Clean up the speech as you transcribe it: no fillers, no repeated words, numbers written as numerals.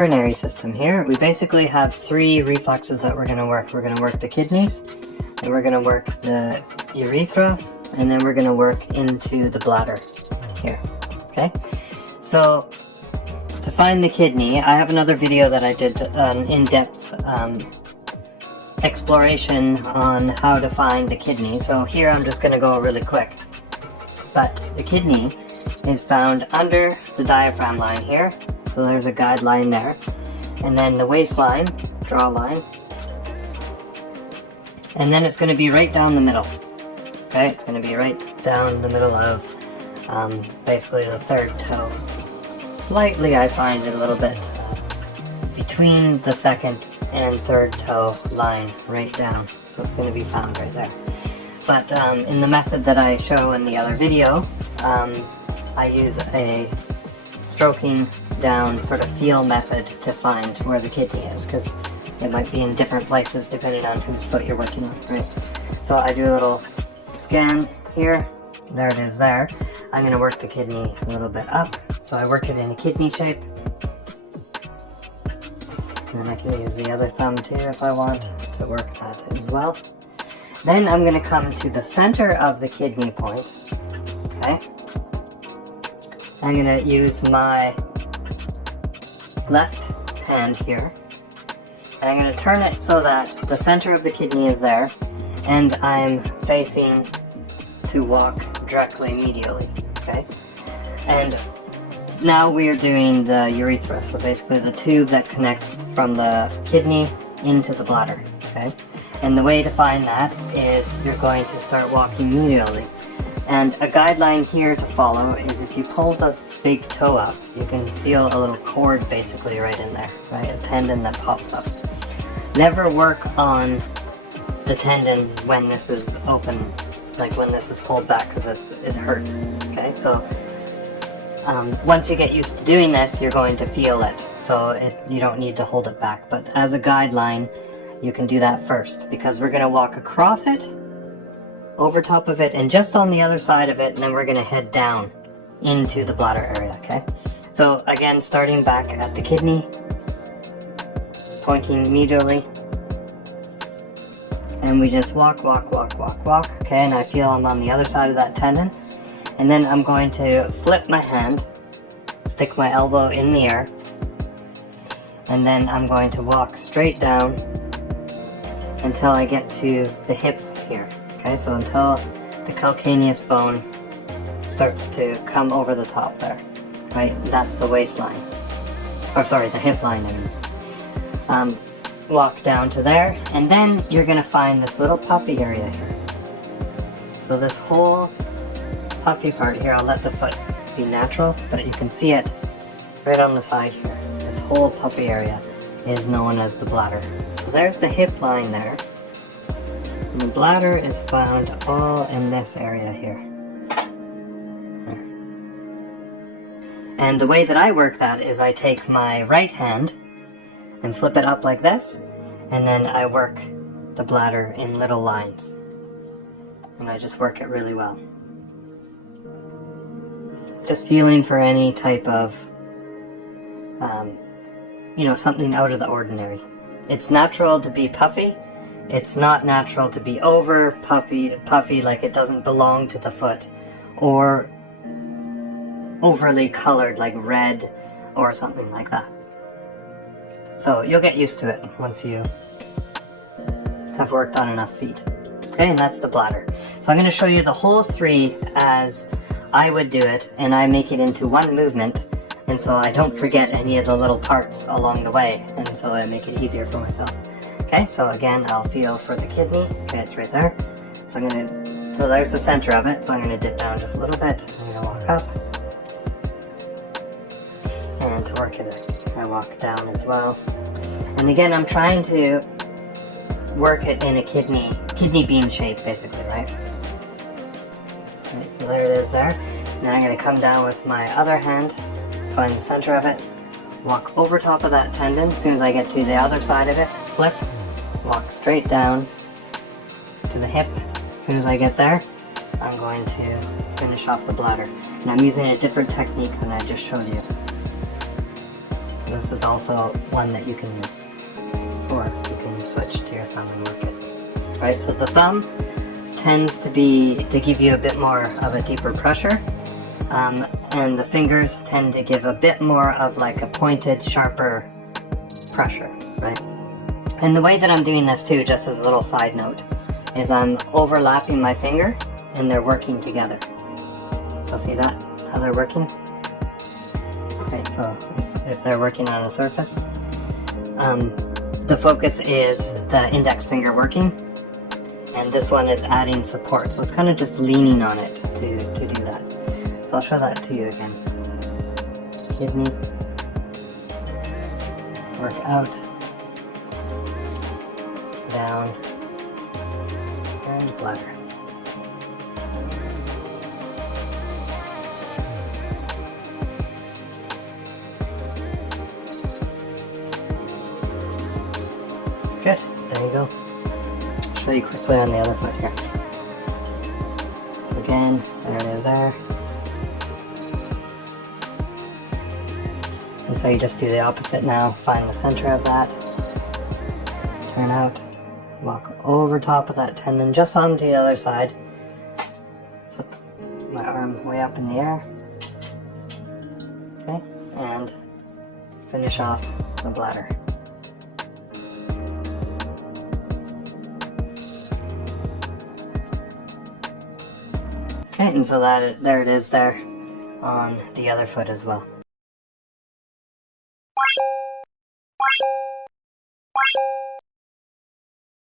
Urinary system here, we basically have three reflexes that we're going to work. We're going to work the kidneys, and we're going to work the urethra, and then we're going to work into the bladder here. Okay, so to find the kidney, I have another video that I did in-depth exploration on how to find the kidney. So here I'm just going to go really quick. But the kidney is found under the diaphragm line here. So there's a guideline there. And then the waistline, draw a line. And then it's going to be right down the middle. Okay, it's going to be right down the middle of basically the third toe. Slightly, I find it a little bit between the second and third toe line, right down. So it's going to be found right there. But in the method that I show in the other video, I use a stroking down sort of feel method to find where the kidney is, because it might be in different places depending on whose foot you're working on, right? So I do a little scan here, there it is there. I'm going to work the kidney a little bit up, so I work it in a kidney shape. And then I can use the other thumb too if I want to work that as well. Then I'm going to come to the center of the kidney point, okay? I'm going to use my left hand here, and I'm going to turn it so that the center of the kidney is there, and I'm facing to walk directly medially, okay? And now we are doing the urethra, so basically the tube that connects from the kidney into the bladder, okay? And the way to find that is you're going to start walking medially. And a guideline here to follow is if you pull the big toe up, you can feel a little cord basically right in there, right? A tendon that pops up. Never work on the tendon when this is open, like when this is pulled back, because it hurts, okay? So once you get used to doing this, you're going to feel it, so you don't need to hold it back. But as a guideline, you can do that first, because we're going to walk across it, over top of it, and just on the other side of it, and then we're going to head down into the bladder area, okay? So again, starting back at the kidney, pointing medially, and we just walk, okay? And I feel I'm on the other side of that tendon, and then I'm going to flip my hand, stick my elbow in the air, and then I'm going to walk straight down until I get to the hip here. Okay, so until the calcaneus bone starts to come over the top there, right? That's the waistline. Or sorry, the hip line. Walk down to there, and then you're going to find this little puffy area here. So this whole puffy part here, I'll let the foot be natural, but you can see it right on the side here. This whole puffy area is known as the bladder. So there's the hip line there. And the bladder is found all in this area here. And the way that I work that is I take my right hand and flip it up like this, and then I work the bladder in little lines. And I just work it really well. Just feeling for any type of, something out of the ordinary. It's natural to be puffy. It's not natural to be over puffy, like it doesn't belong to the foot, or overly colored like red or something like that. So you'll get used to it once you have worked on enough feet. Okay, and that's the bladder. So I'm going to show you the whole three as I would do it, and I make it into one movement, and so I don't forget any of the little parts along the way, and so I make it easier for myself. Okay, so again, I'll feel for the kidney. Okay, it's right there. So so there's the center of it. So I'm going to dip down just a little bit. I'm going to walk up. And to work it, I walk down as well. And again, I'm trying to work it in a kidney bean shape, basically, right? Right, so there it is there. And then I'm going to come down with my other hand, find the center of it, walk over top of that tendon. As soon as I get to the other side of it, flip, walk straight down to the hip. As soon as I get there, I'm going to finish off the bladder. And I'm using a different technique than I just showed you. This is also one that you can use, or you can switch to your thumb and work it. Right, so the thumb tends to give you a bit more of a deeper pressure, and the fingers tend to give a bit more of like a pointed, sharper pressure, right? And the way that I'm doing this too, just as a little side note, is I'm overlapping my finger and they're working together. So see that, how they're working? Right, so if they're working on a surface, the focus is the index finger working, and this one is adding support, so it's kind of just leaning on it to do that. So I'll show that to you again. Kidney, work out, down, and bladder. Good, there you go. I'll show you quickly on the other foot here. So again, there it is there. And so you just do the opposite now, find the center of that, turn out, walk over top of that tendon just onto the other side, flip my arm way up in the air, okay, and finish off the bladder. Okay, and so there it is there on the other foot as well.